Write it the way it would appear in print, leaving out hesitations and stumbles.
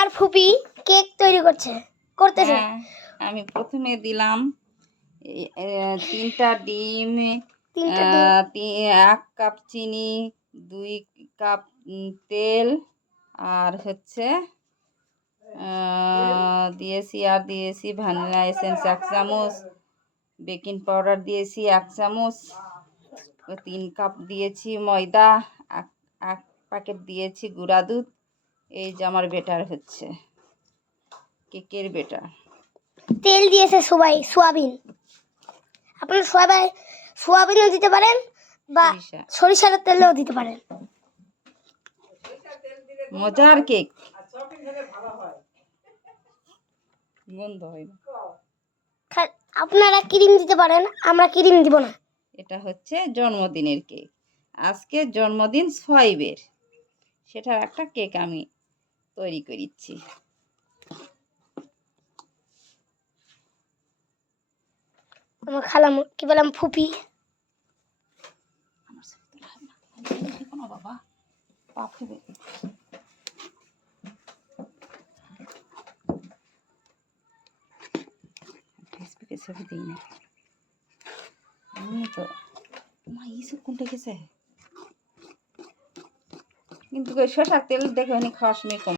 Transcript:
আমার ফুপি কেক তৈরি করতেছে। হ্যাঁ, আমি প্রথমে দিলাম 3টা ডিম, 1 কাপ চিনি, 2 কাপ তেল, আর হচ্ছে দিয়েছি ভ্যানিলা এসেন্স 1 চামচ, বেকিং পাউডার দিয়েছি 1 চামচ, 3 কাপ দিয়েছি ময়দা, 1 প্যাকেট দিয়েছি গুঁড়া দুধ। এই যে আমার বেটার হচ্ছে, কেকের বেটার। তেল দিয়েছে সোয়াবিন। আপনারা সোয়াবিনও দিতে পারেন বা সরিষার তেলও দিতে পারেন। মজার কেক, গন্ধ হয় না। আপনারা ক্রিম দিতে পারেন, আমরা ক্রিম দিব না। এটা হচ্ছে জন্মদিনের কেক। আজকে জন্মদিন সোয়াইবের, সেটার একটা কেক আমি তৈরি করেছি। আমার খালাম কি বললাম ফুপি, বাবা পাপ হবে। ফেসবুকে ছবি দিই না তো, মা ইসব কোনটা গেছে, কিন্তু শসার তেল দেখে খাওয়ার সময় কম।